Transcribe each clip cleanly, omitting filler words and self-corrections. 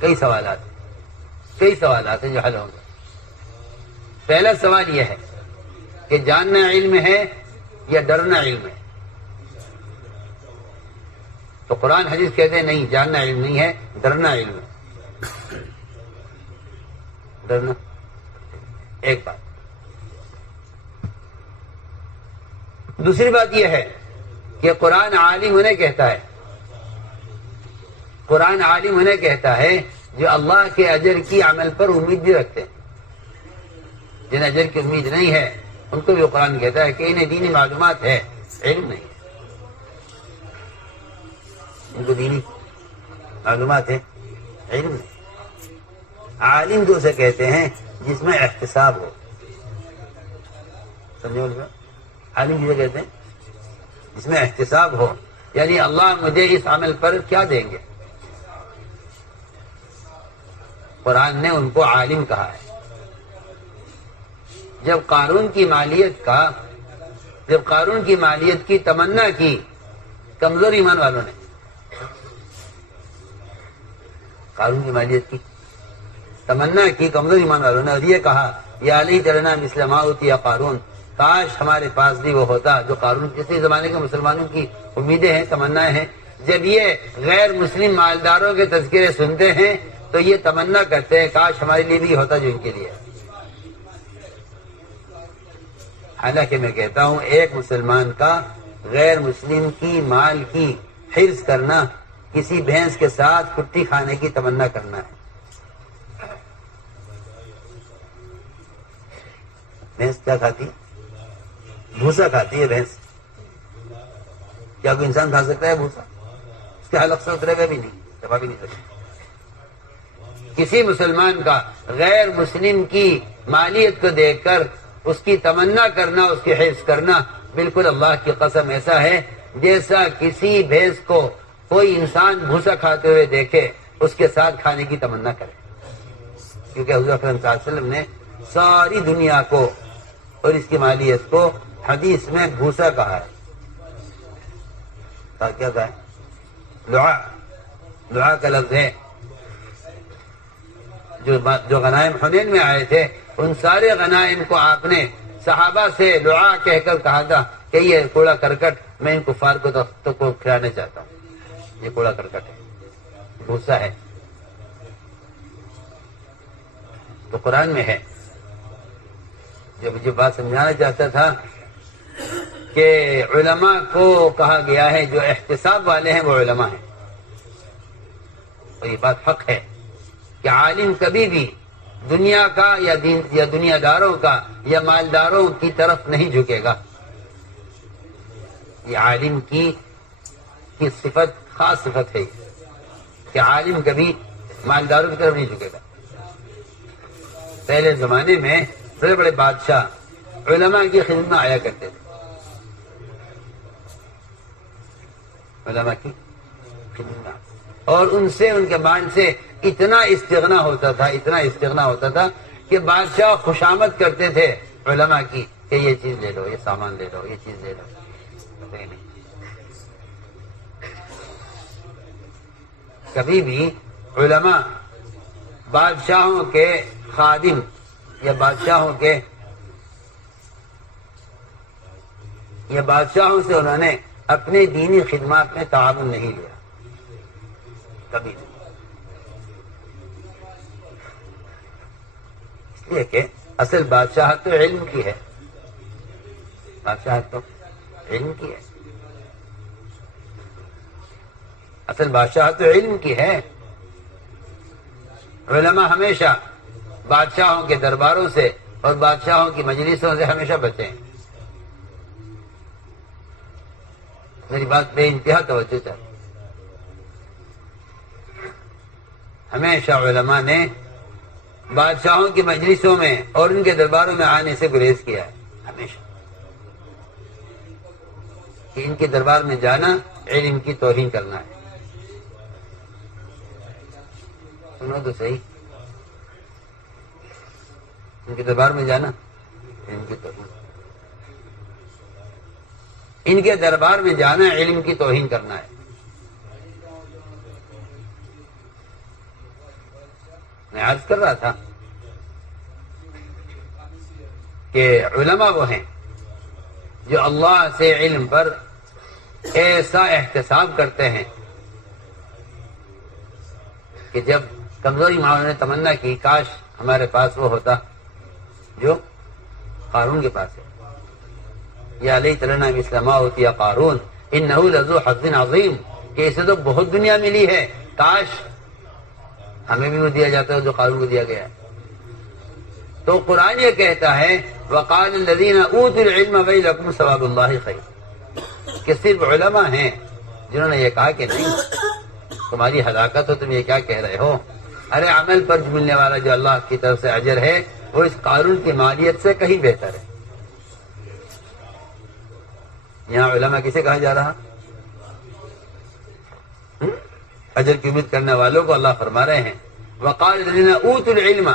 کئی سوالات ہیں جو حل ہوں گے۔ پہلا سوال یہ ہے کہ جاننا علم ہے یا ڈرنا علم ہے؟ تو قرآن حدیث کہتے ہیں نہیں، جاننا علم نہیں ہے، ڈرنا علم ہے۔ ڈرنا ایک بات۔ دوسری بات یہ ہے کہ قرآن عالم انہیں کہتا ہے، قرآن عالم انہیں کہتا ہے جو اللہ کے اجر کی عمل پر امید بھی رکھتے ہیں۔ جن اجر کی امید نہیں ہے ان کو بھی قرآن کہتا ہے کہ انہیں دینی معلومات ہے، علم نہیں ہے۔ ان کو دینی معلومات ہے، علم نہیں۔ عالم تو اسے کہتے ہیں جس میں احتساب ہو، سمجھو؟ عالم جسے کہتے ہیں جس میں احتساب ہو، یعنی اللہ مجھے اس عمل پر کیا دیں گے۔ قرآن نے ان کو عالم کہا ہے۔ جب قارون کی مالیت کی تمنا کی کمزور ایمان والوں نے، قارون کی مالیت کی تمنا کی کمزور ایمان والوں نے، اور یہ کہا یا علی چلنا مسلم ہوتی یا قارون، کاش ہمارے پاس بھی وہ ہوتا جو قارون۔ کسی زمانے کے مسلمانوں کی امیدیں ہیں، تمنائیں ہیں۔ جب یہ غیر مسلم مالداروں کے تذکرے سنتے ہیں تو یہ تمنا کرتے ہیں کاش ہمارے لیے بھی ہوتا جو ان کے لیے ہے۔ حالانکہ میں کہتا ہوں ایک مسلمان کا غیر مسلم کی مال کی حرص کرنا کسی بھینس کے ساتھ کٹی کھانے کی تمنا کرنا ہے۔ بھینس کیا کھاتی؟ بھوسا کھاتی ہے بھینس۔ کیا کوئی انسان کھا سکتا ہے بھوسا؟ اس کے حلق سے اترے گا بھی نہیں، دبا بھی نہیں سکتا۔ کسی مسلمان کا غیر مسلم کی مالیت کو دیکھ کر اس کی تمنا کرنا، اس کی حفظ کرنا، بالکل اللہ کی قسم ایسا ہے جیسا کسی بھینس کو کوئی انسان بھوسا کھاتے ہوئے دیکھے اس کے ساتھ کھانے کی تمنا کرے۔ کیونکہ حضور اکرم صلی اللہ علیہ وسلم نے ساری دنیا کو اور اس کی مالیت کو حدیث میں بھوسا کہا ہے۔ کیا کہا ہے؟ لعا کا لفظ ہے۔ جو غنائم حنین میں آئے تھے ان سارے غنائم کو آپ نے صحابہ سے لعا کہہ کر کہا تھا کہ یہ کوڑا کرکٹ میں ان کفار کو کھلانا چاہتا ہوں، یہ کوڑا کرکٹ ہے، بھوسا ہے۔ تو قرآن میں ہے۔ جب مجھے بات سمجھانا چاہتا تھا کہ علماء کو کہا گیا ہے جو احتساب والے ہیں وہ علماء ہیں، اور یہ بات حق ہے کہ عالم کبھی بھی دنیا کا یا دنیا داروں کا یا مالداروں کی طرف نہیں جھکے گا۔ یہ عالم کی صفت، خاص صفت ہے کہ عالم کبھی مالداروں کی طرف نہیں جھکے گا۔ پہلے زمانے میں بڑے بڑے بادشاہ علماء کی خدمت میں آیا کرتے تھے، علماء کی خدمت میں، اور ان سے، ان کے مال سے اتنا استغنا ہوتا تھا کہ بادشاہ خوشامد کرتے تھے علماء کی کہ یہ چیز لے لو، یہ سامان لے لو، یہ چیز لے لو۔ کبھی بھی علماء بادشاہوں کے خادم یا بادشاہوں سے انہوں نے اپنے دینی خدمات میں تعاون نہیں لیا، کبھی نہیں۔ اس لیے کہ اصل بادشاہت تو علم کی ہے، بادشاہت تو علم کی ہے، اصل بادشاہت تو علم کی ہے۔ علماء ہمیشہ بادشاہوں کے درباروں سے اور بادشاہوں کی مجلسوں سے ہمیشہ بچے ہیں۔ میری بات بے انتہا توجہ چاہیے۔ ہمیشہ علماء نے بادشاہوں کی مجلسوں میں اور ان کے درباروں میں آنے سے گریز کیا ہے، ہمیشہ، کہ ان کے دربار میں جانا علم کی توہین کرنا ہے۔ سنو تو صحیح، ان کے دربار میں جانا علم کی توہین، ان کے دربار میں جانا علم کی توہین کرنا ہے۔ میں عرض کر رہا تھا کہ علماء وہ ہیں جو اللہ سے علم پر ایسا احتساب کرتے ہیں کہ جب کمزوری ماحول نے تمنا کی کاش ہمارے پاس وہ ہوتا جو قارون کے پاس ہے، یا لیت لنا مثل ما اوتی قارون انہ لذو حظ عظیم، کہ اسے تو بہت دنیا ملی ہے، کاش ہمیں بھی وہ دیا جاتا ہے جو قارون کو دیا گیا ہے۔ تو قرآن یہ کہتا ہے وقال الذین اوتوا العلم ویلکم ثواب اللہ خیر، کہ صرف علماء ہیں جنہوں نے یہ کہا کہ نہیں تمہاری ہلاکت ہو، تم یہ کیا کہہ رہے ہو، ارے عمل پر ملنے والا جو اللہ کی طرف سے اجر ہے وہ اس قارون کی مالیت سے کہیں بہتر ہے۔ یہاں علماء کسے کہا جا رہا؟ اجر کی امید کرنے والوں کو اللہ فرما رہے ہیں وقال الذین اوتوا العلم،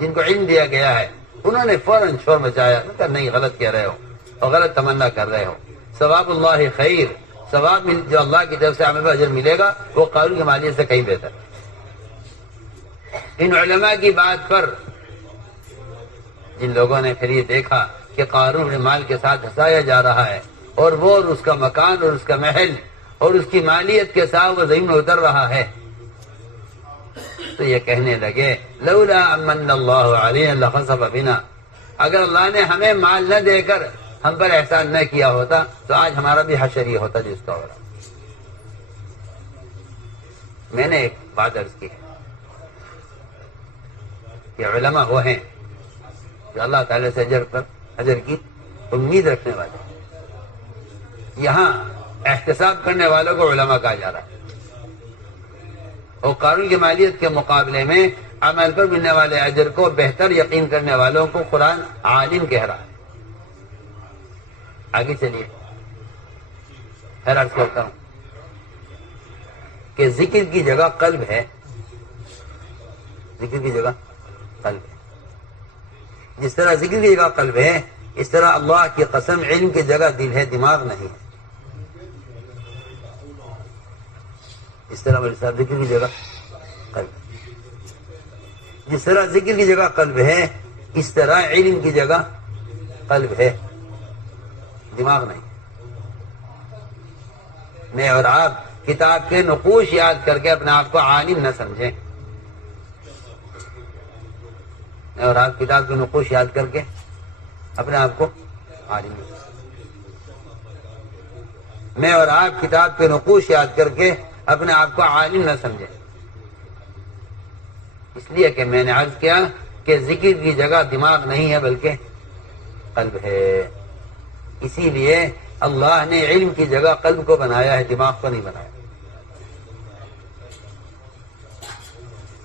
جن کو علم دیا گیا ہے انہوں نے فوراً شور مچایا، نہیں غلط کہہ رہے ہو اور غلط تمنا کر رہے ہو، ثواب اللہ خیر، ثواب جو اللہ کی طرف سے ہمیں پر اجر ملے گا وہ قارون کی مالیت سے کہیں بہتر ہے۔ ان علماء کی بات پر جن لوگوں نے پھر یہ دیکھا کہ قارون نے مال کے ساتھ ہنسایا جا رہا ہے اور وہ اور اس کا مکان اور اس کا محل اور اس کی مالیت کے ساتھ وہ زمین میں اتر رہا ہے، تو یہ کہنے لگے لولا امن اللہ علیہ لخسف بنا، اگر اللہ نے ہمیں مال نہ دے کر ہم پر احسان نہ کیا ہوتا تو آج ہمارا بھی حشر یہ ہوتا جس کا ہو رہا۔ میں نے ایک بات عرض کی کہ علماء وہ ہیں جو اللہ تعالی سے اجر کی امید رکھنے والے، یہاں احتساب کرنے والوں کو علماء کہا جا رہا ہے، اور قارون کی مالیت کے مقابلے میں عمل پر ملنے والے اجر کو بہتر یقین کرنے والوں کو قرآن عالم کہہ رہا ہے۔ آگے چلیے، عرض کرتا ہوں کہ ذکر کی جگہ قلب ہے، ذکر کی جگہ قلب ہے، جس طرح ذکر کی جگہ قلب ہے اس طرح اللہ کی قسم علم کی جگہ دل ہے، دماغ نہیں ہے۔ اس طرح میرے صاحب ذکر کی جگہ قلب، جس طرح ذکر کی جگہ قلب ہے اس طرح علم کی جگہ قلب ہے، دماغ نہیں۔ میں اور آپ کتاب کے نقوش یاد کر کے اپنے آپ کو عالم نہ سمجھیں، میں اور آپ کتاب کے نقوش یاد کر کے اپنے آپ کو عالم نہ سمجھیں، میں اور آپ کتاب کے نقوش یاد کر کے اپنے آپ کو عالم نہ سمجھیں، اس لیے کہ میں نے عرض کیا کہ ذکر کی جگہ دماغ نہیں ہے بلکہ قلب ہے، اسی لیے اللہ نے علم کی جگہ قلب کو بنایا ہے، دماغ کو نہیں بنایا،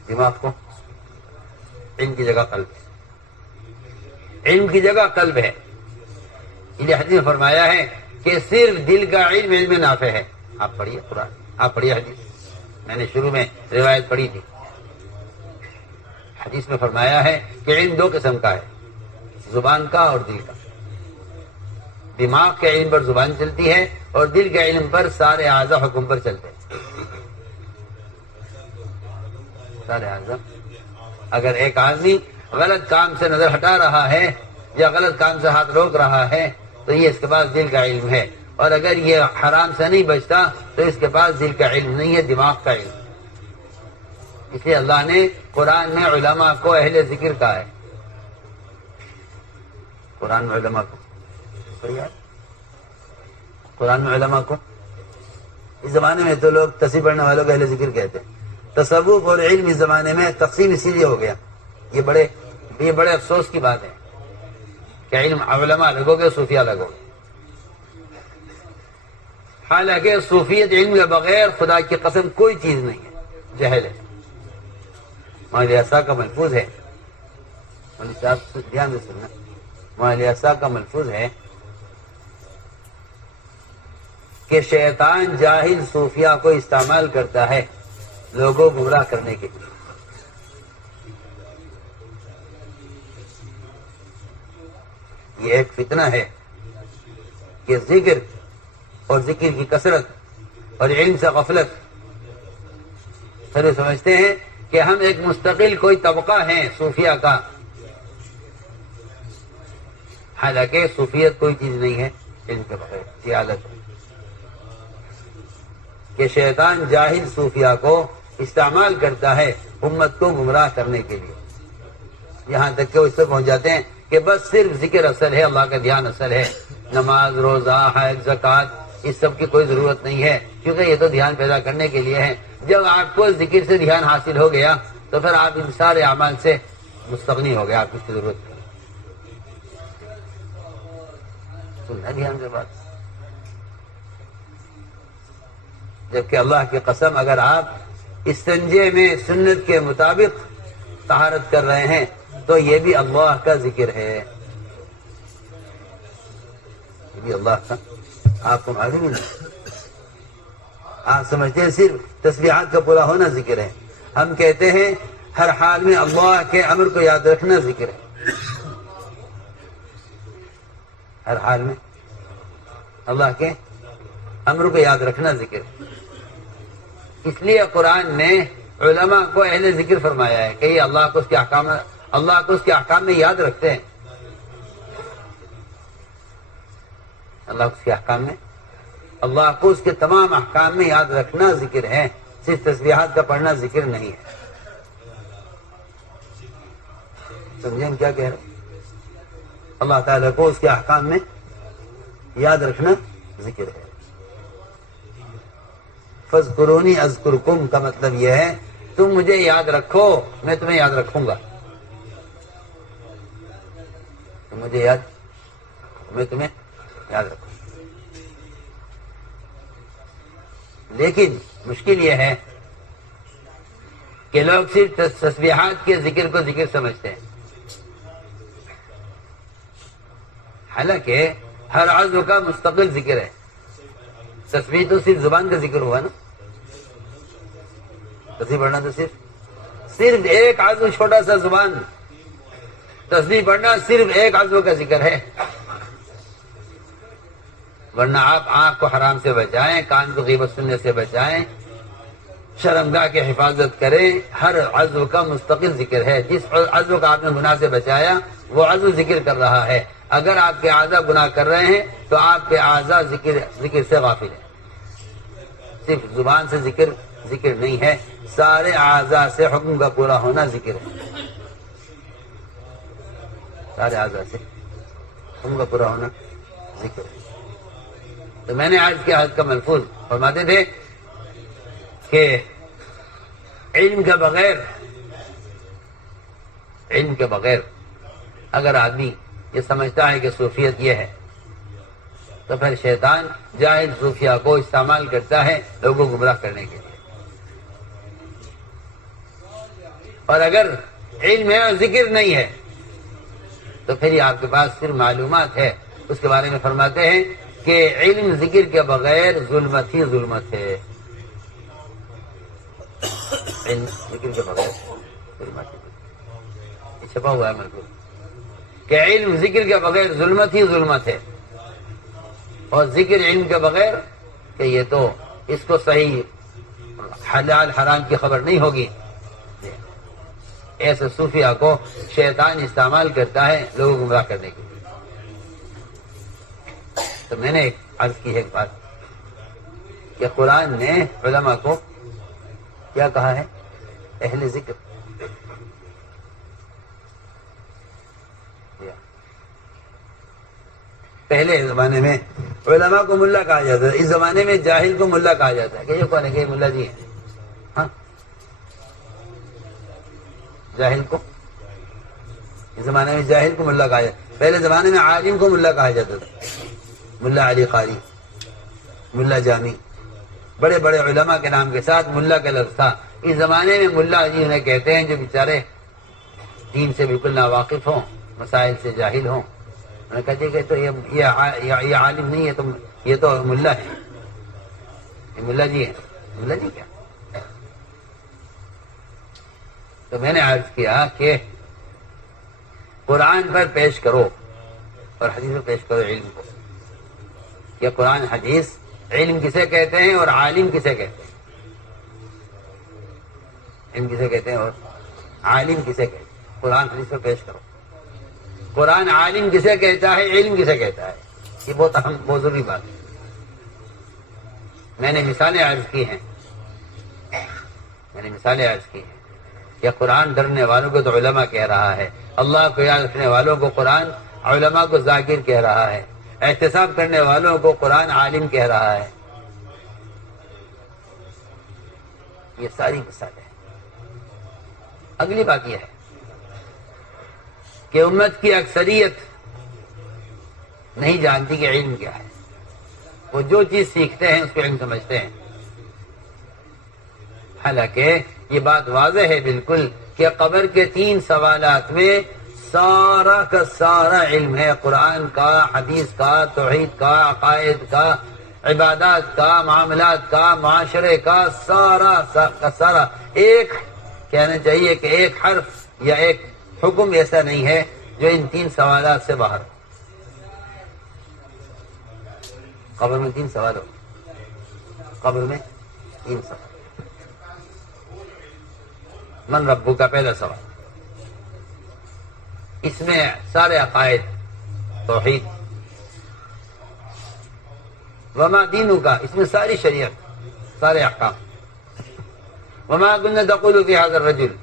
دماغ کو علم کی جگہ قلب ہے، علم کی جگہ قلب ہے۔ یہ حدیث میں فرمایا ہے کہ صرف دل کا علم علم نافع ہے۔ آپ پڑھیے قرآن، آپ پڑھیے حدیث، میں نے شروع میں روایت پڑھی تھی، حدیث میں فرمایا ہے کہ علم دو قسم کا ہے، زبان کا اور دل کا۔ دماغ کے علم پر زبان چلتی ہے اور دل کے علم پر سارے اعضاء حکم پر چلتے ہیں، سارے اعضاء۔ اگر ایک آدمی غلط کام سے نظر ہٹا رہا ہے یا غلط کام سے ہاتھ روک رہا ہے تو یہ اس کے پاس دل کا علم ہے، اور اگر یہ حرام سے نہیں بچتا تو اس کے پاس دل کا علم نہیں ہے، دماغ کا علم۔ اس لیے اللہ نے قرآن میں علماء کو اہل ذکر کہا ہے، قرآن میں علماء کو، قرآن میں علماء کو۔ اس زمانے میں تو لوگ تصویر پڑھنے والوں کو اہل ذکر کہتے ہیں۔ تصوف اور علم اس زمانے میں تقسیم اسی لیے ہو گیا، یہ بڑے افسوس کی بات ہے کہ علم علماء الگ ہو گئے، صوفیہ الگ ہو گئے۔ حالانکہ صوفیت علم کے بغیر خدا کی قسم کوئی چیز نہیں ہے، جہل ہے۔ مالیاسا کا ملفوظ ہے، دھیان سے سننا، مالیاسا کا ملفوظ ہے کہ شیطان جاہل صوفیہ کو استعمال کرتا ہے لوگوں کو گمراہ کرنے کے لیے۔ یہ ایک فتنہ ہے کہ ذکر اور ذکر کی کثرت اور علم سے غفلت، پھر سمجھتے ہیں کہ ہم ایک مستقل کوئی طبقہ ہیں صوفیہ کا، حالانکہ صوفیت کوئی چیز نہیں ہے علم کے بغیر، یہ حالت ہے کہ شیطان جاہل صوفیہ کو استعمال کرتا ہے امت کو گمراہ کرنے کے لیے، یہاں تک کہ وہ اس پر پہنچ جاتے ہیں کہ بس صرف ذکر اصل ہے، اللہ کا دھیان اصل ہے، نماز، روزہ، حج، زکوٰۃ اس سب کی کوئی ضرورت نہیں ہے، کیونکہ یہ تو دھیان پیدا کرنے کے لیے ہے۔ جب آپ کو ذکر سے دھیان حاصل ہو گیا تو پھر آپ ان سارے اعمال سے مستغنی ہو گئے، آپ کی ضرورت نہیں۔ سننا دھیان سے بات، جبکہ اللہ کی قسم اگر آپ استنجے میں سنت کے مطابق طہارت کر رہے ہیں تو یہ بھی اللہ کا ذکر ہے، یہ بھی اللہ کا، آپ کو معلوم ہی نہیں، آپ سمجھتے ہیں صرف تسبیحات کا پورا ہونا ذکر ہے، ہم کہتے ہیں ہر حال میں اللہ کے امر کو یاد رکھنا ذکر ہے، ہر حال میں اللہ کے امر کو یاد رکھنا ذکر ہے۔ اس لیے قرآن نے علماء کو اہل ذکر فرمایا ہے کہ یہ اللہ کو اس کے احکام میں یاد رکھتے ہیں، اللہ کو اس کے احکام میں، اللہ کو اس کے تمام احکام میں یاد رکھنا ذکر ہے، صرف تسبیحات کا پڑھنا ذکر نہیں ہے۔ سمجھیں ہم کیا کہہ رہے ہیں؟ اللہ تعالیٰ کو اس کے احکام میں یاد رکھنا ذکر ہے۔ فاذکرونی اذکرکم کا مطلب یہ ہے تم مجھے یاد رکھو میں تمہیں یاد رکھوں گا، تم مجھے یاد میں تمہیں یاد رکھوں گا۔ لیکن مشکل یہ ہے کہ لوگ صرف تسبیحات کے ذکر کو ذکر سمجھتے ہیں، حالانکہ ہر عضو کا مستقل ذکر ہے۔ تسبیح تو صرف زبان کا ذکر ہوا نا، تسبیح پڑھنا تو صرف ایک عضو، چھوٹا سا زبان، تسبیح پڑھنا صرف ایک عضو کا ذکر ہے، ورنہ آپ آنکھ کو حرام سے بچائیں، کان کو غیبت سننے سے بچائیں، شرمگاہ کی حفاظت کریں، ہر عضو کا مستقل ذکر ہے۔ جس عضو کا آپ نے گناہ سے بچایا وہ عضو ذکر کر رہا ہے، اگر آپ کے اعضاء گناہ کر رہے ہیں تو آپ کے اعضاء ذکر سے غافل ہیں، صرف زبان سے ذکر نہیں ہے، سارے اعضاء سے حکم کا پورا ہونا ذکر ہے، سارے اعضاء سے حکم کا پورا ہونا ذکر ہے۔ تو میں نے آج کے حد کا ملفوظ فرماتے تھے کہ علم کے بغیر اگر آدمی یہ سمجھتا ہے کہ صوفیت یہ ہے تو پھر شیطان جاہل صوفیہ کو استعمال کرتا ہے لوگوں کو گمراہ کرنے کے لیے، اور اگر علم ہے اور ذکر نہیں ہے تو پھر یہ آپ کے پاس صرف معلومات ہے۔ اس کے بارے میں فرماتے ہیں کہ علم ذکر کے بغیر ظلمت ہی ظلمت ہے، علم ذکر کے بغیر ظلمت ہی ظلمت، یہ چھپا ہوا ہے ملکوت کہ علم ذکر کے بغیر ظلمت ہی ظلمت ہے، اور ذکر علم کے بغیر کہ یہ تو اس کو صحیح حلال حرام کی خبر نہیں ہوگی، ایسے صوفیہ کو شیطان استعمال کرتا ہے لوگوں کو گمراہ کرنے کے لیے۔ تو میں نے عرض کی ہے ایک بات کہ قرآن نے علماء کو کیا کہا ہے؟ اہل ذکر۔ پہلے زمانے میں علماء کو ملا کہا جاتا ہے، اس زمانے میں جاہل کو ملا کہا جاتا ہے کہ یہ کون ہے کہ یہ ملا جی ہیں، ہاں، جاہل کو اس زمانے میں جاہل کو ملا کہا جاتا ہے، پہلے زمانے میں عالم کو ملا کہا جاتا تھا، ملا علی قاری، ملا جامی، بڑے بڑے علماء کے نام کے ساتھ ملا کا لفظ تھا۔ اس زمانے میں ملا جی انہیں کہتے ہیں جو بیچارے دین سے بالکل ناواقف ہوں، مسائل سے جاہل ہوں، انہیں کہتے ہیں کہ تو یہ عالم نہیں ہے، یہ تو ملا ہے، یہ ملا جی ہے، ملا جی کیا؟ تو میں نے عرض کیا کہ قرآن پر پیش کرو اور حدیث پر پیش کرو علم کو، یہ قرآن حدیث علم کسے کہتے ہیں اور عالم کسے کہتے ہیں؟ علم کسے کہتے ہیں اور عالم کسے کہتے ہیں؟ قرآن حدیث میں پیش کرو. قرآن عالم کسے کہتا ہے، علم کسے کہتا ہے؟ یہ بہت اہم بہت ضروری بات ہے. میں نے مثالیں عرض کی ہیں کہ قرآن ڈرنے والوں کو تو علماء کہہ رہا ہے، اللہ کو یاد رکھنے والوں کو قرآن علماء کو ذاکر کہہ رہا ہے، احتساب کرنے والوں کو قرآن عالم کہہ رہا ہے. یہ ساری مثالیں ہیں. اگلی بات یہ ہے کہ امت کی اکثریت نہیں جانتی کہ علم کیا ہے. وہ جو چیز سیکھتے ہیں اس کو علم سمجھتے ہیں، حالانکہ یہ بات واضح ہے بالکل کہ قبر کے 3 سوالات میں سارا کا سارا علم ہے. قرآن کا، حدیث کا، توحید کا، عقائد کا، عبادات کا، معاملات کا، معاشرے کا، سارا کا سارا. ایک کہنا چاہیے کہ ایک حرف یا ایک حکم ایسا نہیں ہے جو ان 3 سوالات سے باہر ہو. قبر میں 3 سوال ہو، قبر میں 3 سوال. من ربو کا پہلا سوال، اس میں سارے عقائد، توحید. وما دینو کا، اس میں ساری شریعت، سارے احکام. وما كنا تقول في هذا الرجل،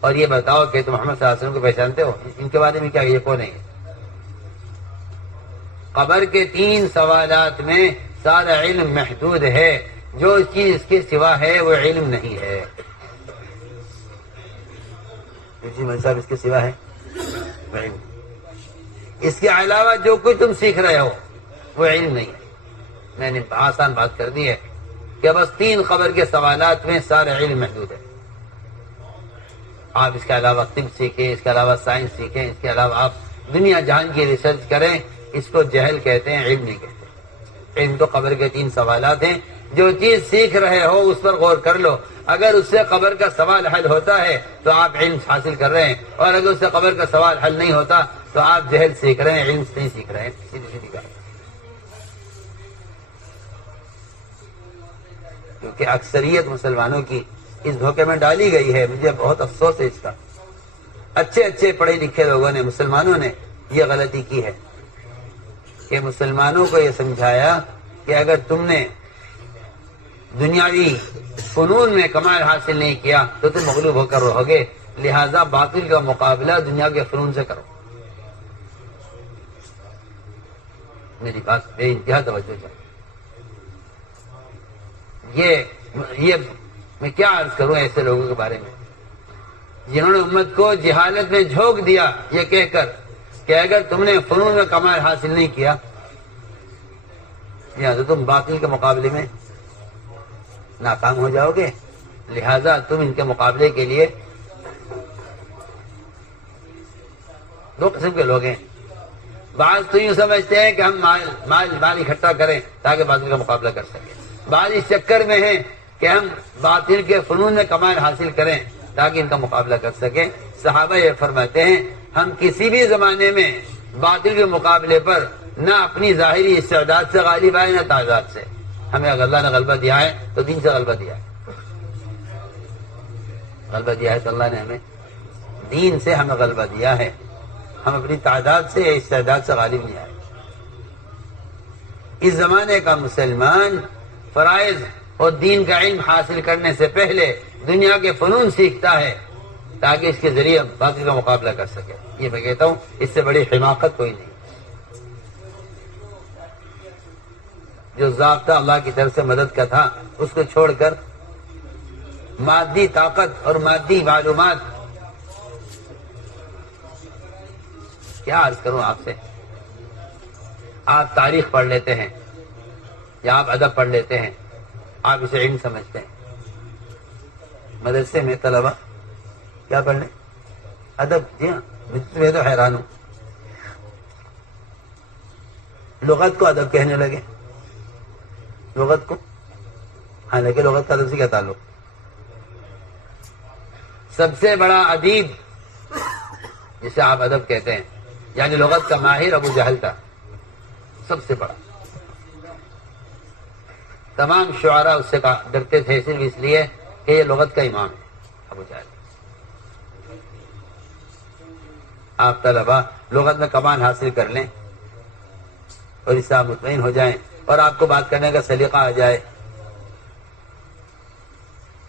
اور یہ بتاؤ کہ تم محمد صلی اللہ علیہ وسلم کو پہچانتے ہو، ان کے بارے میں کیا یہ کون ہے؟ قبر کے 3 سوالات میں سارا علم محدود ہے. جو چیز اس کے سوا ہے وہ علم نہیں ہے. صاحب اس کے سوا ہے وہ علم. اس کے علاوہ جو کچھ تم سیکھ رہے ہو وہ علم نہیں ہے. میں نے آسان بات کر دی ہے کہ بس 3 قبر کے سوالات میں سارا علم محدود ہے. آپ اس کے علاوہ طب سیکھیں، اس کے علاوہ سائنس سیکھیں، اس کے علاوہ آپ دنیا جہان کی ریسرچ کریں، اس کو جہل کہتے ہیں، علم نہیں کہتے. علم تو قبر کے 3 سوالات ہیں. جو چیز سیکھ رہے ہو اس پر غور کر لو. اگر اس سے قبر کا سوال حل ہوتا ہے تو آپ علم حاصل کر رہے ہیں، اور اگر اس سے قبر کا سوال حل نہیں ہوتا تو آپ جہل سیکھ رہے ہیں، علم نہیں سیکھ رہے ہیں. سیدھی بات. کیونکہ اکثریت مسلمانوں کی اس دھوکے میں ڈالی گئی ہے. مجھے بہت افسوس ہے اس کا. اچھے پڑھے لکھے لوگوں نے، مسلمانوں نے یہ غلطی کی ہے کہ مسلمانوں کو یہ سمجھایا کہ اگر تم نے دنیاوی فنون میں کمال حاصل نہیں کیا تو تم مغلوب ہو کر رہو گے، لہذا باطل کا مقابلہ دنیا کے فنون سے کرو. میری بات بے انتہا توجہ چاہیے. یہ میں کیا عرض کروں ایسے لوگوں کے بارے میں جنہوں نے امت کو جہالت میں جھونک دیا یہ کہہ کر کہ اگر تم نے فنون میں کمال حاصل نہیں کیا تو تم باطل کے مقابلے میں ناکام ہو جاؤ گے، لہذا تم ان کے مقابلے کے لیے. 2 قسم کے لوگ ہیں. بعض تو یوں سمجھتے ہیں کہ ہم مال اکٹھا کریں تاکہ باطل کا مقابلہ کر سکیں. بعض اس چکر میں ہیں کہ ہم باطل کے فنون میں کمال حاصل کریں تاکہ ان کا مقابلہ کر سکیں. صحابہ یہ فرماتے ہیں ہم کسی بھی زمانے میں باطل کے مقابلے پر نہ اپنی ظاہری استعداد سے غالب آئے نہ تعداد سے. ہمیں اگر اللہ نے غلبہ دیا ہے تو دین سے غلبہ دیا ہے. غلبہ دیا ہے تو اللہ نے ہمیں دین سے ہمیں غلبہ دیا ہے. ہم اپنی تعداد سے یا استعداد سے غالب نہیں آئے. اس زمانے کا مسلمان فرائض اور دین کا علم حاصل کرنے سے پہلے دنیا کے فنون سیکھتا ہے تاکہ اس کے ذریعے باقی کا مقابلہ کر سکے. یہ میں کہتا ہوں اس سے بڑی حماقت کوئی نہیں. جو ضابطہ اللہ کی طرف سے مدد کا تھا اس کو چھوڑ کر مادی طاقت اور مادی معلومات. کیا عرض کروں آپ سے. آپ تاریخ پڑھ لیتے ہیں یا آپ ادب پڑھ لیتے ہیں، آپ اسے علم سمجھتے ہیں. مدرسے میں طلبہ کیا پڑھ لیں؟ ادب. جی ہاں، میں تو حیران ہوں. لغت کو ادب کہنے لگے. لغت کو، حالانکہ لغت کا ادب سے کیا تعلق. سب سے بڑا ادیب جسے آپ ادب کہتے ہیں یعنی لغت کا ماہر ابو جہل تھا. سب سے بڑا. تمام شعراء اس سے ڈرتے تھے صرف اس لیے کہ یہ لغت کا امام ہے ابو جہل۔ آپ طلبا لغت میں کمال حاصل کر لیں اور اس سے آپ مطمئن ہو جائیں اور آپ کو بات کرنے کا سلیقہ آ جائے۔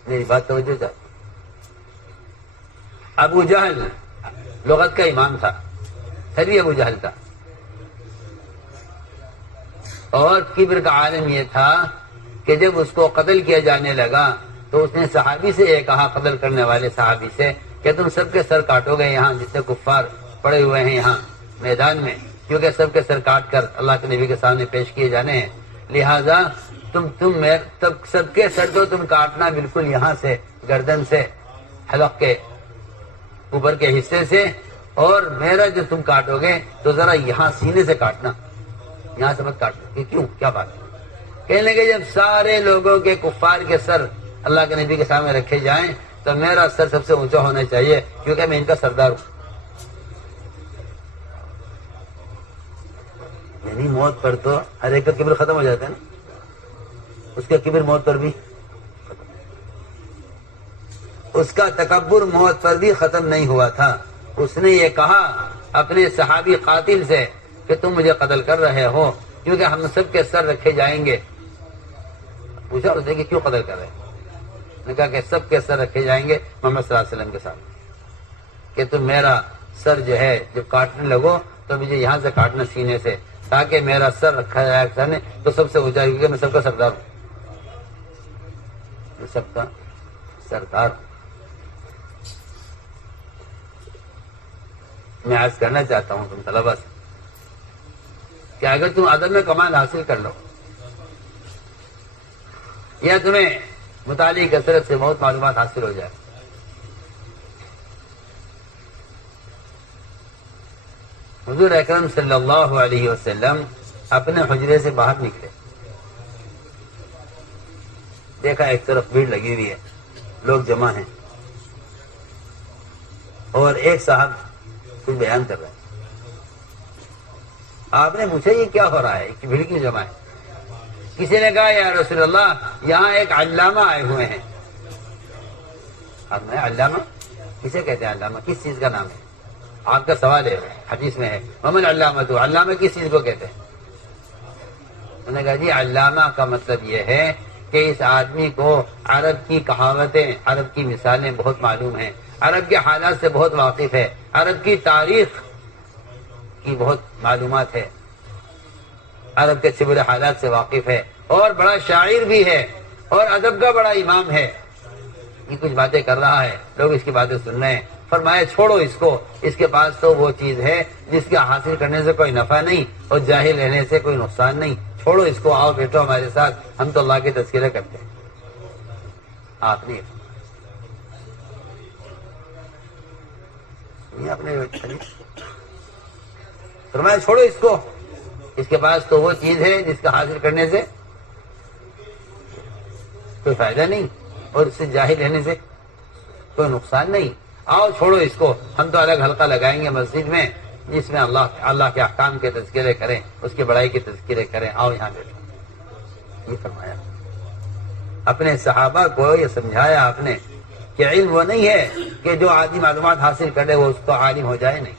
میری بات توجہ چاہتے، ابو جہل لغت کا امام تھا، پھر بھی ابو جہل تھا، اور کبر کا عالم یہ تھا کہ جب اس کو قتل کیا جانے لگا تو اس نے صحابی سے یہ کہا، قتل کرنے والے صحابی سے، کہ تم سب کے سر کاٹو گے یہاں جتنے کفار پڑے ہوئے ہیں یہاں میدان میں، کیونکہ سب کے سر کاٹ کر اللہ کے نبی کے سامنے پیش کیے جانے ہیں، لہذا تم سب کے سر کو تم کاٹنا بالکل یہاں سے، گردن سے، حلق کے اوپر کے حصے سے، اور میرا جو تم کاٹو گے تو ذرا یہاں سینے سے کاٹنا، یہاں سے مت کاٹنا۔ کہ کیوں، کیا بات ہے؟ کہنے لگے جب سارے لوگوں کے کفار کے سر اللہ کے نبی کے سامنے رکھے جائیں تو میرا سر سب سے اونچا ہونا چاہیے، کیونکہ میں ان کا سردار ہوں۔ یعنی موت پر تو ہر ایک کا کبر ختم ہو جاتا ہے نا، اس کا کبر موت پر بھی، اس کا تکبر موت پر بھی ختم نہیں ہوا تھا۔ اس نے یہ کہا اپنے صحابی قاتل سے کہ تم مجھے قتل کر رہے ہو کیونکہ ہم سب کے سر رکھے جائیں گے۔ پوچھا اس نے کہ کیوں قتل کر رہے ہیں؟ نے کہا کہ سب کے سر رکھے جائیں گے محمد صلی اللہ علیہ وسلم کے ساتھ، کہ تم میرا سر جو ہے جب کاٹنے لگو تو مجھے یہاں سے کاٹنا سینے سے، تاکہ میرا سر رکھا جائے سر نے تو سب سے اونچا، کیونکہ میں سب کا سردار ہوں، میں سب کا سردار ہوں۔ میں عرض کرنا چاہتا ہوں تم طلبا سے کہ اگر تم ادب میں کمال حاصل کر لو یا تمہیں مطالعے کثرت سے بہت معلومات حاصل ہو جائے، حضور اکرم صلی اللہ علیہ وسلم اپنے حجرے سے باہر نکلے، دیکھا ایک طرف بھیڑ لگی ہوئی ہے، لوگ جمع ہیں، اور ایک صاحب کچھ بیان کر رہے ہیں۔ آپ نے پوچھا یہ کیا ہو رہا ہے کہ بھیڑ کیوں جمع ہے؟ کسی نے کہا یا رسول اللہ یہاں ایک علامہ آئے ہوئے ہیں۔ اب میں علامہ کسے کہتے ہیں؟ علامہ کس چیز کا نام ہے؟ آپ کا سوال ہے، حدیث میں ہے ومن علامہ، تو علامہ کس چیز کو کہتے ہیں؟ انہوں نے کہا جی علامہ کا مطلب یہ ہے کہ اس آدمی کو عرب کی کہاوتیں، عرب کی مثالیں بہت معلوم ہیں، عرب کے حالات سے بہت واقف ہے، عرب کی تاریخ کی بہت معلومات ہے، عرب کے اچھے برے حالات سے واقف ہے، اور بڑا شاعر بھی ہے، اور ادب کا بڑا امام ہے۔ یہ کچھ باتیں کر رہا ہے، لوگ اس کی باتیں سن رہے ہیں۔ فرمایا چھوڑو اس کو، اس کے پاس تو وہ چیز ہے جس کے حاصل کرنے سے کوئی نفع نہیں اور جاہل رہنے سے کوئی نقصان نہیں، چھوڑو اس کو، آؤ بیٹھو ہمارے ساتھ، ہم تو اللہ کے تذکرہ کرتے ہیں۔ آپ نے فرمایا چھوڑو اس کو، اس کے پاس تو وہ چیز ہے جس کا حاصل کرنے سے کوئی فائدہ نہیں اور اس سے جاہل رہنے سے کوئی نقصان نہیں، آؤ چھوڑو اس کو، ہم تو الگ حلقہ لگائیں گے مسجد میں جس میں اللہ کے احکام کے تذکرے کریں، اس کی بڑائی کے تذکرے کریں، آؤ یہاں بیٹھو۔ یہ فرمایا، اپنے صحابہ کو یہ سمجھایا آپ نے کہ علم وہ نہیں ہے کہ جو آدمی معلومات حاصل کرے وہ اس کو عالم ہو جائے، نہیں،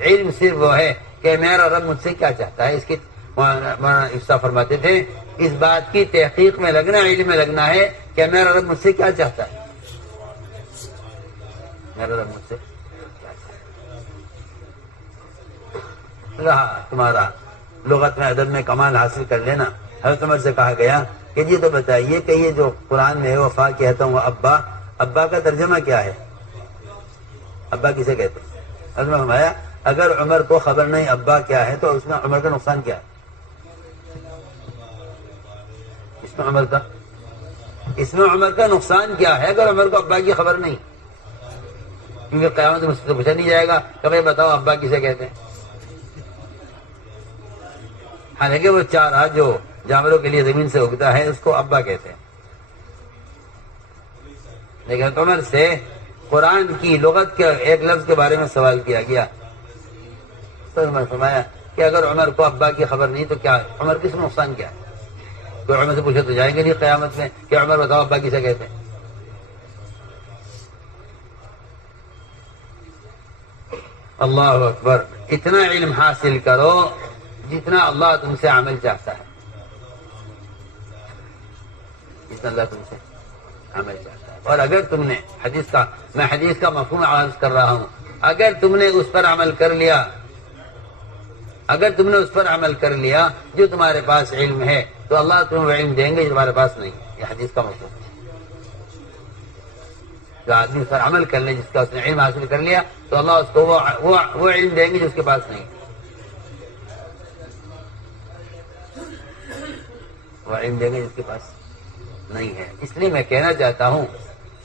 علم صرف وہ ہے کہ میرا رب مجھ سے کیا چاہتا ہے۔ اس کی مولانا افسا فرماتے تھے اس بات کی تحقیق میں لگنا، علم میں لگنا ہے کہ میرا رب مجھ سے کیا چاہتا ہے، میرا رب مجھ سے کیا چاہتا ہے۔ رہا تمہارا لغت میں ادب میں کمال حاصل کر لینا، حضرت عمر سے کہا گیا کہ یہ تو بتائیے کہ یہ جو قرآن میں ہے وفا کہتا ہوں ابا، ابا کا ترجمہ کیا ہے؟ ابا کسے کہتے ہیں؟ حضرت نے فرمایا اگر عمر کو خبر نہیں ابا کیا ہے تو اس میں عمر کا نقصان کیا ہے؟ اس میں عمر کا نقصان کیا ہے اگر عمر کو ابا کی خبر نہیں؟ کیونکہ قیامت میں مجھ سے پوچھا نہیں جائے گا کہ بھائی بتاؤ ابا کسے کہتے ہیں۔ حالانکہ وہ چار ہاتھ جو جانوروں کے لیے زمین سے اگتا ہے اس کو ابا کہتے ہیں، لیکن عمر سے قرآن کی لغت کے ایک لفظ کے بارے میں سوال کیا گیا تو عمر فرمایا کہ اگر عمر کو ابا کی خبر نہیں تو کیا عمر کس نقصان کیا ہے؟ تو عمر سے پوچھے تو جائیں گے نہیں قیامت میں کہ عمر بتاؤ ابا کسے کہتے ہیں۔ اللہ اکبر، اتنا علم حاصل کرو جتنا اللہ تم سے عمل چاہتا ہے، جتنا اللہ تم سے عمل چاہتا ہے۔ اور اگر تم نے میں حدیث کا مفہوم عرض کر رہا ہوں، اگر تم نے اس پر عمل کر لیا، اگر تم نے اس پر عمل کر لیا جو تمہارے پاس علم ہے، تو اللہ تمہیں علم دیں گے جو تمہارے پاس نہیں ہے۔ یہ حدیث کا مفہوم ہے۔ جو آدمی اس پر عمل کر لے، جس کا اس نے علم حاصل کر لیا، تو اللہ اس کو وہ علم دیں گے جو اس کے پاس نہیں ہے، وہ علم دیں گے جس کے پاس نہیں ہے۔ اس لیے میں کہنا چاہتا ہوں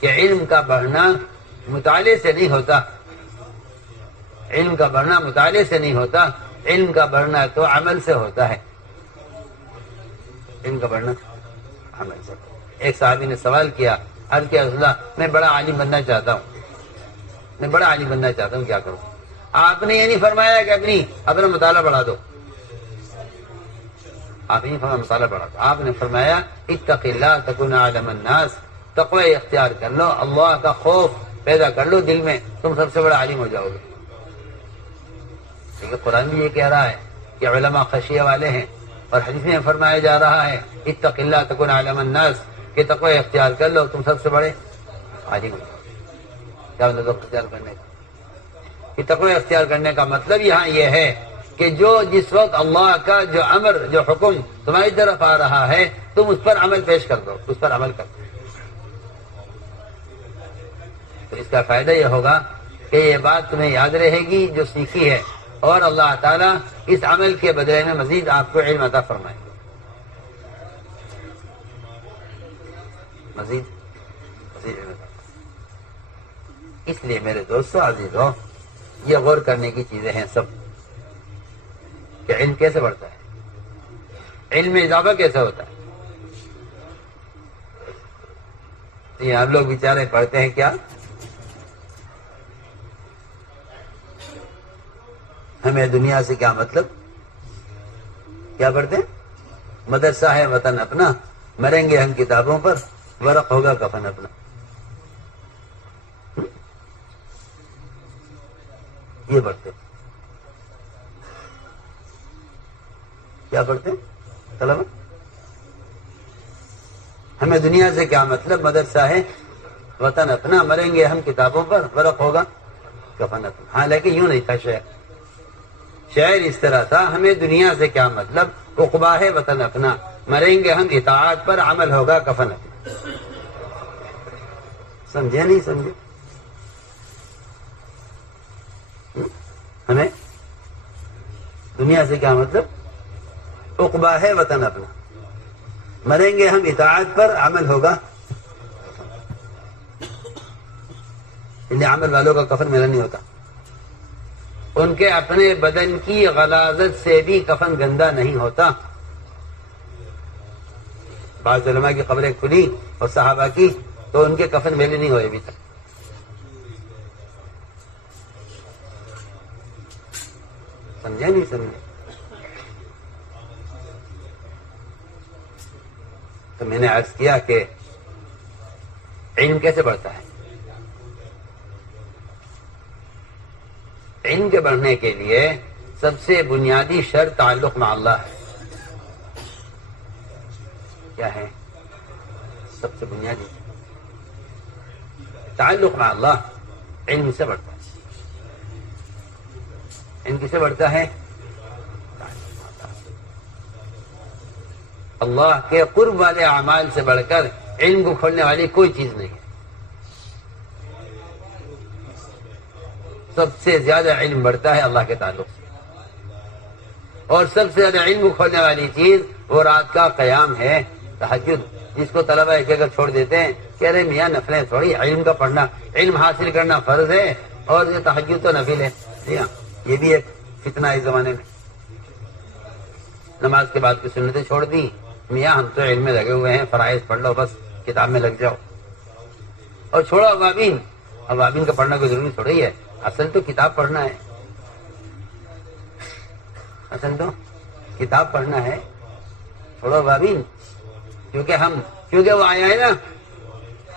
کہ علم کا بڑھنا مطالعے سے نہیں ہوتا، علم کا بڑھنا مطالعے سے نہیں ہوتا، علم کا بڑھنا تو عمل سے ہوتا ہے، علم کا بڑھنا عمل سے۔ ایک صحابی نے سوال کیا، عرض کیا رسول اللہ میں بڑا عالم بننا چاہتا ہوں، میں بڑا عالم بننا چاہتا ہوں، کیا کروں؟ آپ نے یہ نہیں فرمایا کہ اپنا مطالعہ بڑھا دو، آپ نے فرمایا مطالعہ بڑھا دو، آپ نے فرمایا اتق اللہ تکن اعلم الناس، تقوی اختیار کر لو، اللہ کا خوف پیدا کر لو دل میں، تم سب سے بڑا عالم ہو جاؤ گے۔ کیونکہ قرآن بھی یہ کہہ رہا ہے کہ علماء خشیہ والے ہیں، اور حدیث میں فرمایا جا رہا ہے اتق اللہ تکن اعلم الناس، کہ تقوی اختیار کر لو تم سب سے بڑے عالم ہو جاؤ گے۔ کیا مطلب اختیار کرنے کا؟ کہ تقوی اختیار کرنے کا مطلب یہاں یہ ہے کہ جس وقت اللہ کا جو امر، جو حکم تمہاری طرف آ رہا ہے، تم اس پر عمل پیش کر دو، اس پر عمل کر دو۔ تو اس کا فائدہ یہ ہوگا کہ یہ بات تمہیں یاد رہے گی جو سیکھی ہے، اور اللہ تعالیٰ اس عمل کے بدلے میں مزید آپ کو علم عطا فرمائے، مزید علم عطا فرمائے۔ اس لیے میرے دوستو عزیزو، یہ غور کرنے کی چیزیں ہیں سب، کہ علم کیسے بڑھتا ہے، علم میں اضافہ کیسے ہوتا ہے۔ یہ ہم لوگ بیچارے پڑھتے ہیں کیا؟ ہمیں دنیا سے کیا مطلب؟ کیا پڑھتے ہیں؟ مدرسہ ہے وطن اپنا، مریں گے ہم کتابوں پر، ورق ہوگا کفن اپنا۔ یہ پڑھتے کیا پڑھتے ہیں طلبہ؟ ہمیں دنیا سے کیا مطلب؟ مدرسہ ہے وطن اپنا، مریں گے ہم کتابوں پر، ورق ہوگا کفن اپنا۔ ہاں لیکن یوں نہیں تھا شعر اس طرح تھا، ہمیں دنیا سے کیا مطلب، عقبہ ہے وطن اپنا، مریں گے ہم اطاعت پر، عمل ہوگا کفن اپنا۔ سمجھے نہیں سمجھے؟ ہمیں دنیا سے کیا مطلب، عقبہ ہے وطن اپنا، مریں گے ہم اطاعت پر، عمل ہوگا۔ انہیں عمل والوں کا کفن میلا نہیں ہوتا، ان کے اپنے بدن کی غلاظت سے بھی کفن گندا نہیں ہوتا۔ بعض علماء کی قبریں کھلی اور صحابہ کی، تو ان کے کفن میلے نہیں ہوئے ابھی تک۔ سمجھے نہیں سمجھے؟ تو میں نے عرض کیا کہ علم کیسے بڑھتا ہے۔ علم کے بڑھنے کے لیے سب سے بنیادی شرط تعلق مع اللہ ہے۔ کیا ہے سب سے بنیادی تعلق مع اللہ؟ علم سے بڑھتا ہے۔ علم کس سے بڑھتا ہے؟ اللہ کے قرب والے اعمال سے بڑھ کر علم کو کھولنے والی کوئی چیز نہیں ہے۔ سب سے زیادہ علم بڑھتا ہے اللہ کے تعلق سے، اور سب سے زیادہ علم کو کھولنے والی چیز وہ رات کا قیام ہے، تہجد، جس کو طلبہ ایک اگر چھوڑ دیتے ہیں کہ ارے میاں نفلیں تھوڑی، علم کا پڑھنا، علم حاصل کرنا فرض ہے، اور یہ تہجد تو نفل ہے۔ جی ہاں، یہ بھی ایک فتنہ ہے اس زمانے میں۔ نماز کے بعد کی سنتیں چھوڑ دی، میاں ہم تو علم میں لگے ہوئے ہیں، فرائض پڑھ لو، بس کتاب میں لگ جاؤ، اور چھوڑو اوابین۔ اوابین کا پڑھنا کوئی ضروری تھوڑی ہے، اصل تو کتاب پڑھنا ہے، اصل تو کتاب پڑھنا ہے، چھوڑو اوابین۔ کیونکہ وہ آیا ہے نا،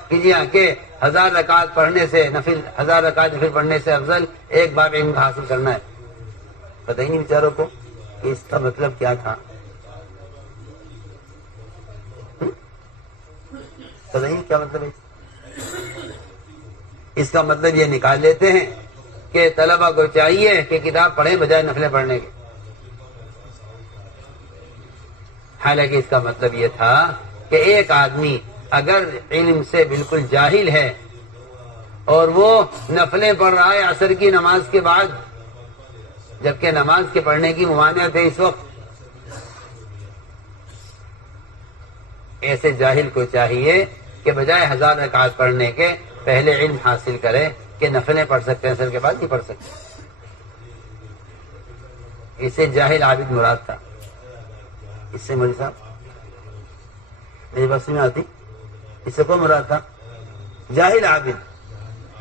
کہ جی ہاں کہ 1000 رکعت پڑھنے سے نفل 1000 رکعت نفل پڑھنے سے افضل ایک باب علم حاصل کرنا ہے. پتہ ہی نہیں بیچاروں کو کہ اس کا مطلب کیا تھا. پتہ ہی کیا مطلب ہے. اس کا مطلب یہ نکال لیتے ہیں کہ طلبہ کو چاہیے کہ کتاب پڑھیں بجائے نفلیں پڑھنے کے. حالانکہ اس کا مطلب یہ تھا کہ ایک آدمی اگر علم سے بالکل جاہل ہے اور وہ نفلیں پڑھ رہا ہے عصر کی نماز کے بعد، جبکہ نماز کے پڑھنے کی ممانعت ہے اس وقت، ایسے جاہل کو چاہیے کہ بجائے 1000 رکعت پڑھنے کے پہلے علم حاصل کرے کہ نفلیں پڑھ سکتے ہیں عصر کے بعد نہیں پڑھ سکتے. اسے جاہل عابد مراد تھا. اس سے مولوی صاحب میری بات سمجھ آتی؟ اس سے کون مراد تھا؟ جاہل عابد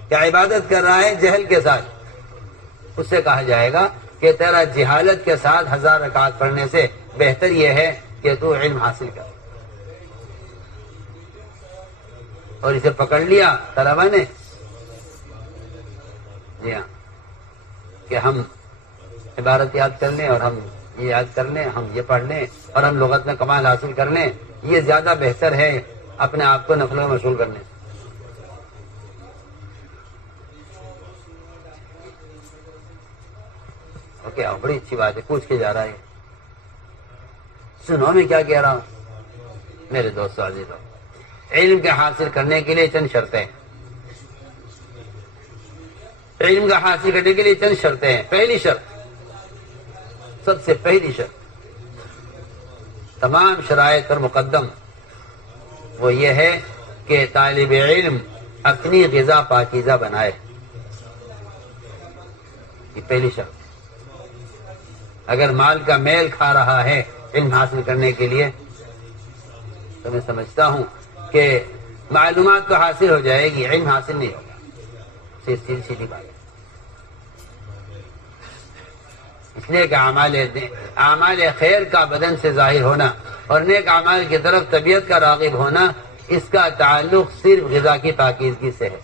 کیا عبادت کر رہا ہے جہل کے ساتھ، اس سے کہا جائے گا کہ تیرا جہالت کے ساتھ 1000 رکعت پڑھنے سے بہتر یہ ہے کہ تو علم حاصل کر. اور اسے پکڑ لیا طلبہ نے، جی ہاں، کہ ہم عبارت یاد کر لیں اور ہم یہ یاد کر لیں، ہم یہ پڑھ لیں اور ہم لغت میں کمال حاصل کر لیں، یہ زیادہ بہتر ہے اپنے آپ کو نفلوں میں مشغول کرنے سے. اوکے، بڑی اچھی بات ہے، پوچھ کے جا رہا ہے. سنو میں کیا کہہ رہا ہوں میرے دوستو عزیزو. علم کے حاصل کرنے کے لیے چند شرطیں ہیں. علم کا حاصل کرنے کے لیے چند شرطیں ہیں. پہلی شرط، سب سے پہلی شرط تمام شرائط پر مقدم، وہ یہ ہے کہ طالب علم اپنی غذا پاکیزہ بنائے. یہ پہلی شرط. اگر مال کا میل کھا رہا ہے علم حاصل کرنے کے لیے تو میں سمجھتا ہوں کہ معلومات تو حاصل ہو جائے گی، علم حاصل نہیں ہوگا. سیدھی بات ہے. اس لیے کہ اعمال خیر کا بدن سے ظاہر ہونا اور نیک اعمال کی طرف طبیعت کا راغب ہونا، اس کا تعلق صرف غذا کی پاکیزگی سے ہے.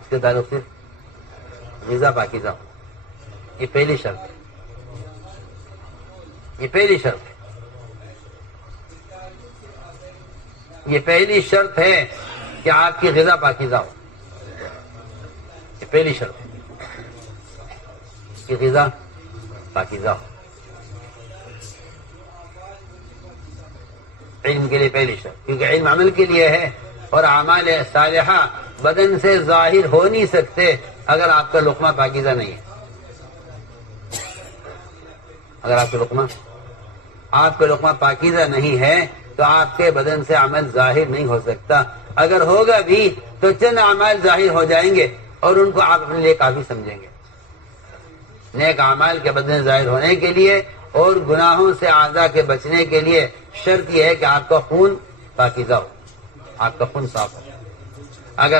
اس کا تعلق صرف غذا پاکیزہ ہو. یہ پہلی شرط ہے. یہ پہلی شرط ہے. یہ پہلی شرط ہے کہ آپ کی غذا پاکیزہ ہو. یہ پہلی شرط ہے کہ غذا پاکیزہ ہو. علم کے لیے پہلی شرط، کیونکہ علم عمل کے لیے ہے اور اعمال صالحہ بدن سے ظاہر ہو نہیں سکتے اگر آپ کا لقمہ پاکیزہ نہیں ہے. اگر آپ کا لقمہ پاکیزہ نہیں ہے تو آپ کے بدن سے عمل ظاہر نہیں ہو سکتا. اگر ہوگا بھی تو چند اعمال ظاہر ہو جائیں گے اور ان کو آپ اپنے لیے کافی سمجھیں گے. نیک اعمال کے بدن ظاہر ہونے کے لیے اور گناہوں سے اعضاء کے بچنے کے لیے شرط یہ ہے کہ آپ کا خون پاکیزہ ہو، آپ کا خون صاف ہو. اگر